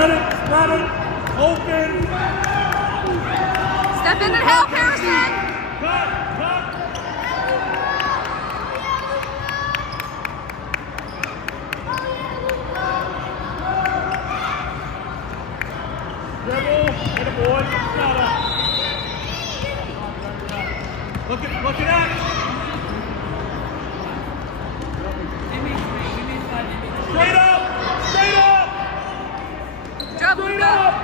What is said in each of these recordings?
Spread it. Open. Step in and help, Harrison. Cut. Dribble. Hit a boy. Shut up. Look at that. Straight up. Good job, Straight Luka. up.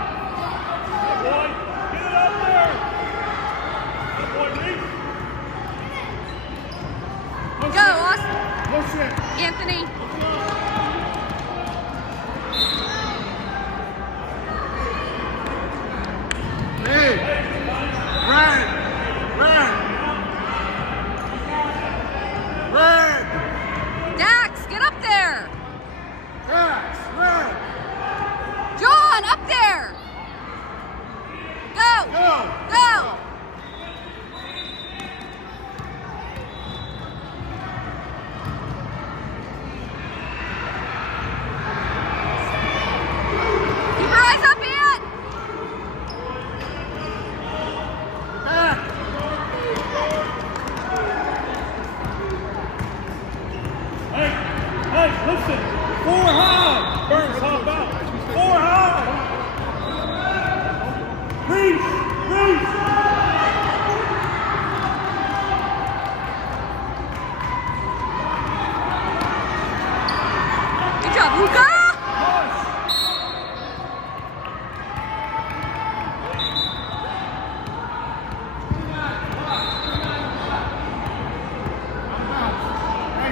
Good boy. Get it up there. Good boy, Lee. Go, Austin. Push it. Anthony. Hey. Red. Dax, get up there. Red. John, up there. Go. Keep your eyes up, Ian. Hey, listen. 4 high. Burns, hop out. 4 high. Reese. Good job, Luka.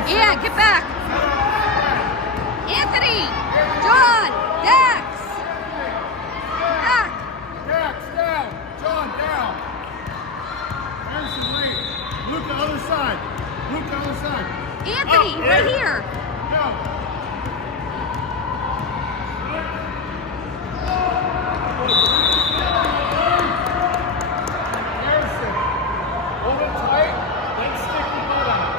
Ian, get back. Anthony, John, Dax. Back. Dax, down. John, down. Harrison, late. Luke, the other side. Anthony, Up, right in. here. Go. Harrison, hold it tight, then stick your butt out.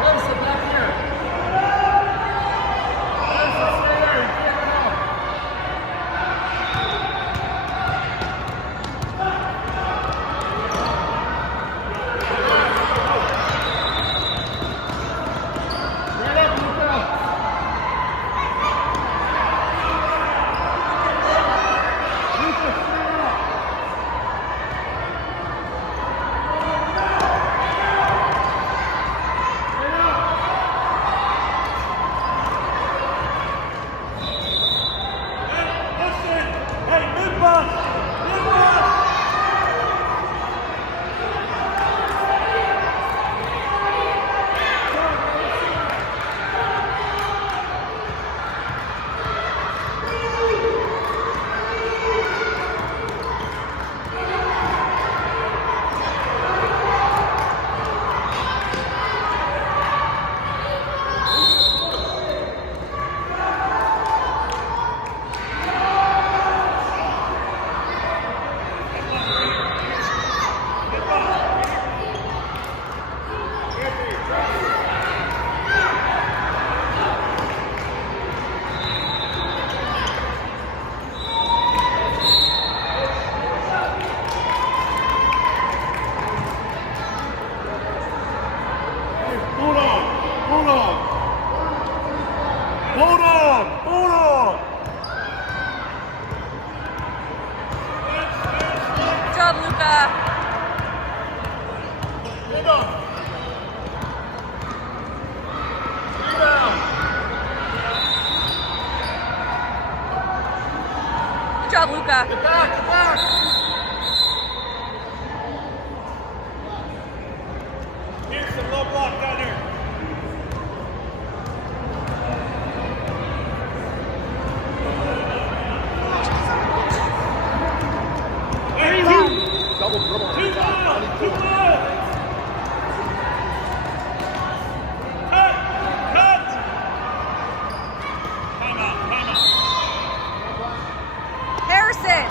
Harrison, back here. Harrison, stay there, you can't run out. Right up, Luka. Luka, straight up. Straight up. Hey, listen. Hey, mid bus. Hold on. Good job, Luka. Hold on. Rebound. Good job, Luka. Get back. Here's some low block down there. Double dribble. Two ball. Cut. Time out. Harrison.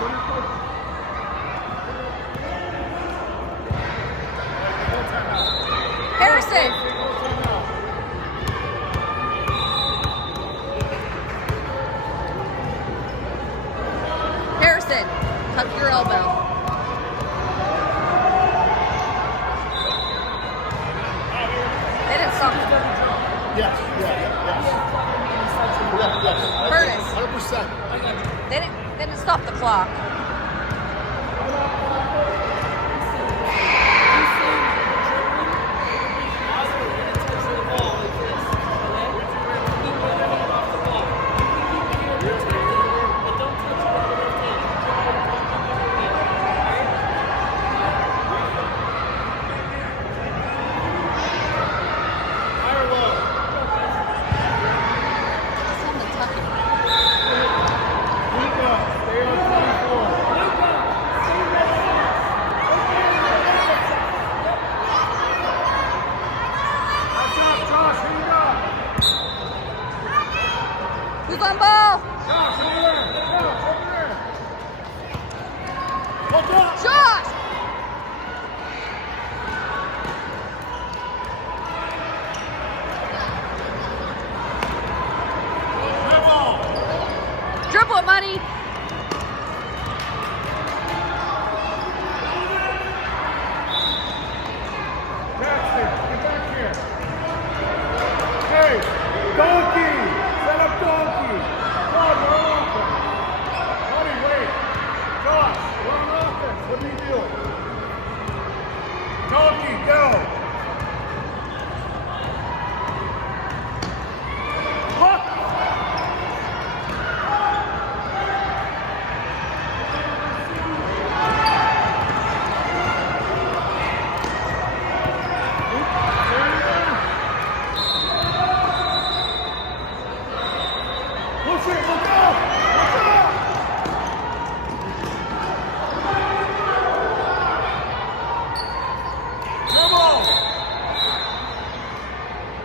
Yes, yes. Correct, yes. Curtis. 100%. They didn't stop the clock. Higher low. Luca, stay on 24. Watch out, Josh, here you go. Who's on ball? Josh, over there. Over there. Look up. Josh! Dribble. Dribble it, Money. Paxton, get back here. Hey, Donkey. Set up Donkey. Come on, we're on offense. Buddy, wait. Josh, we're on offense. What do you do? Donkey, go. Look. Push it, look out! Look out! Dribble!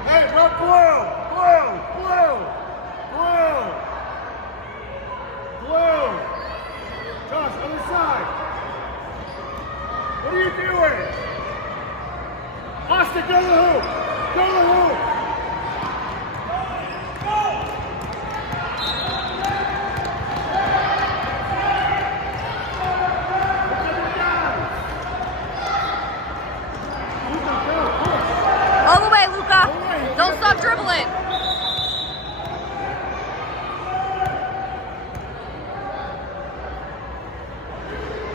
Hey, run blue! Blue! Josh, other side! What are you doing? Austin, go to the hoop! Go to the hoop! All the way, Luca. Don't stop dribbling.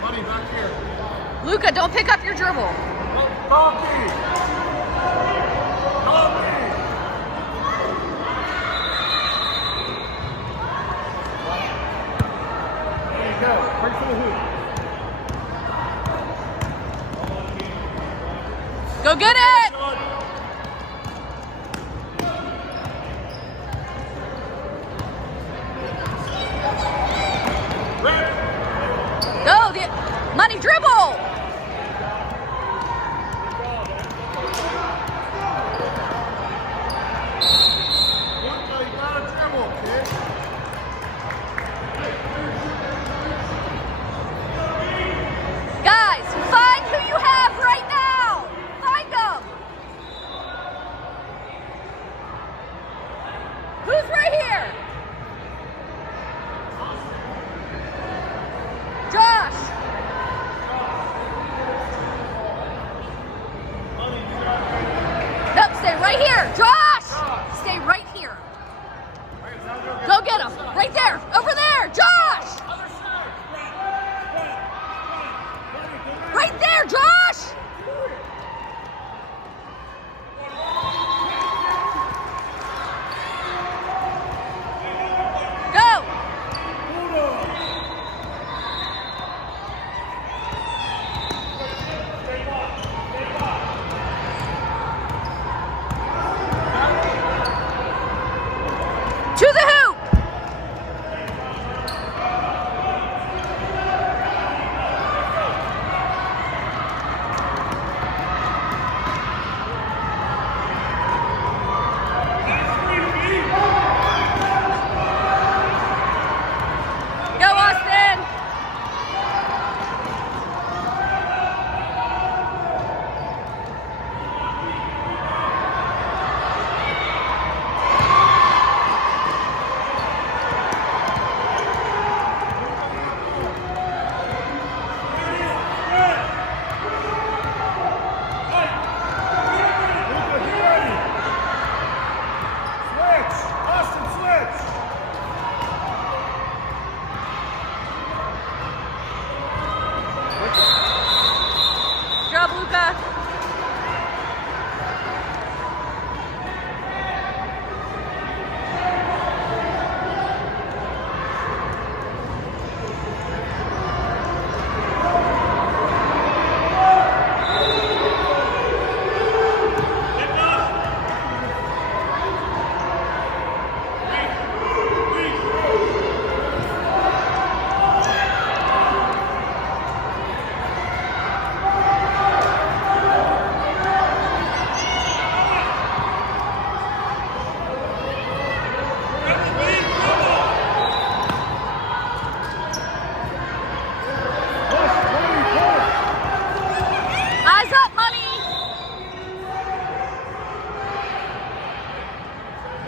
Money back here. Luca, don't pick up your dribble. Donkey! There you go. Bring for the hoop. Go get it. Go, Money, dribble. You gotta dribble, kid. Guys, find who you have right now. Find them. Who's right here? Josh. Nope, stay right here. Josh! Stay right here. Go get him. Right there. Over there. Josh! Right there, Josh! Go! Back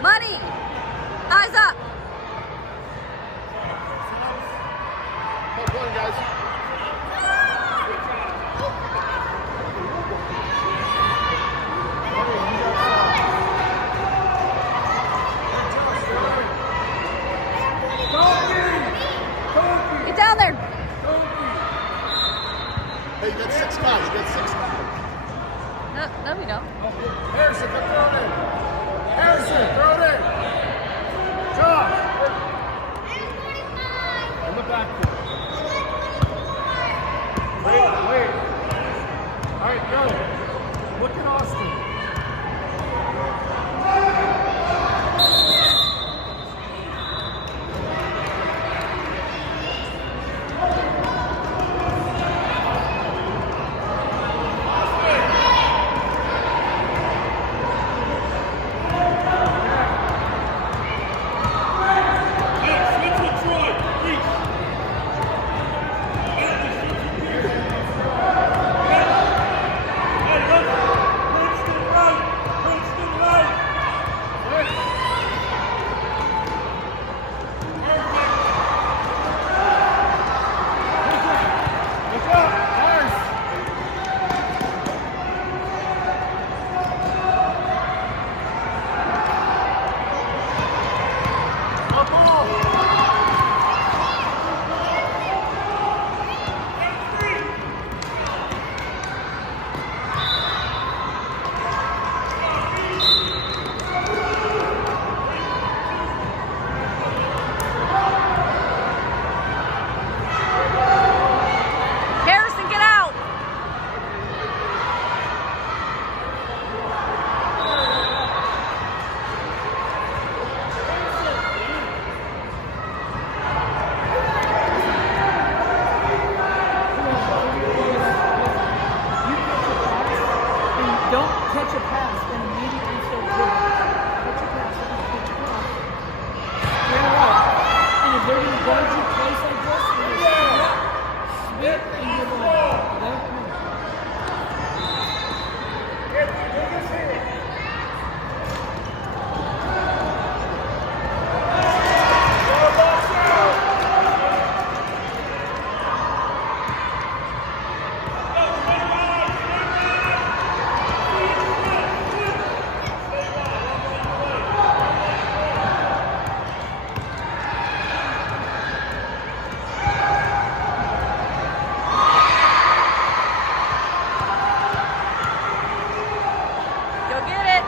Money. Eyes up. Hold on, guys. Get down there. Hey, you got 6 guys. You got 6 guys. No, we don't. Harrison, throw it in. Harrison, throw it in. Josh. In the backfield. Wait. All right, go. Look at Austin. Harrison, get out. Don't catch a pass and immediately start dribbling. Catch a pass and catch a pass. Straight away. And if they're going to guard you twice like this, you're going to spit and you're going to let it come. Go get it.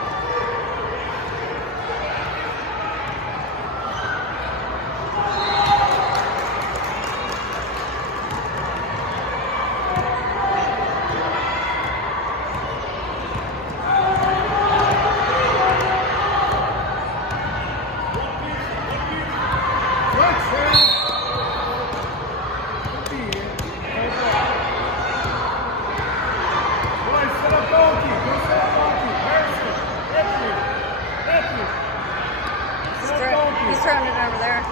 He's throwing it over there.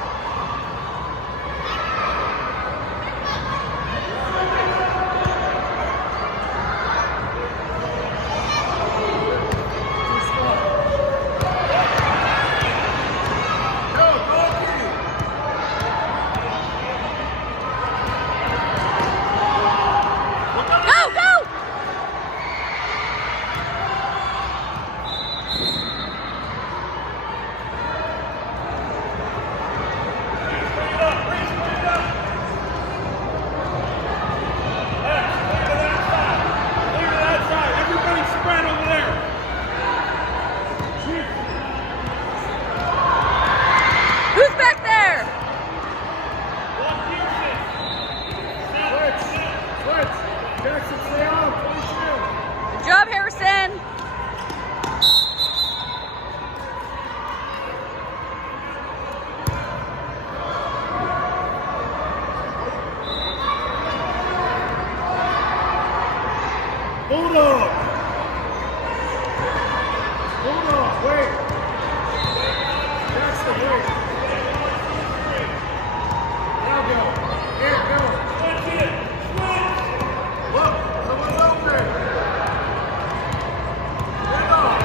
Go, go! Who's back there? Switch. Jackson, stay on. 22. Good job, Harrison. Bulldog. Bulldog, wait. Jackson, wait. Now go. Here, go. Look, someone's open. Get off.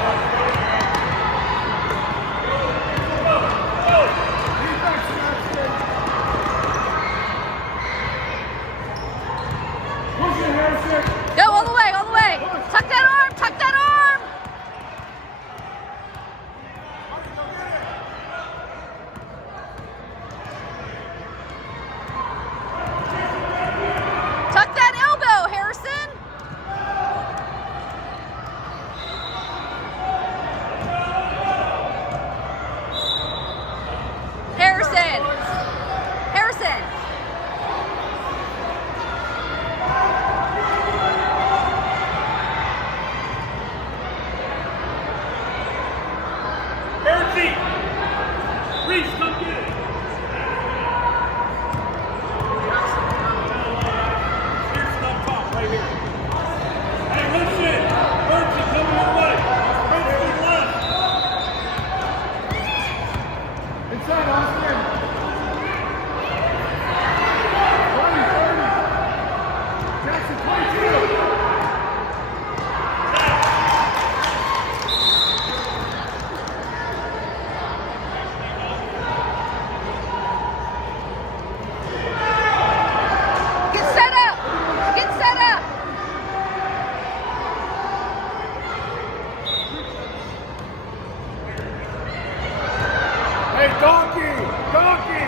Reese, come get it. Pearson up top, right here. Hey, Winston! Winston, come your way. Winston, left. Inside, Austin. 20, 30. Jackson, 22. Get set up. Get set up. Hey, Donkey! Donkey!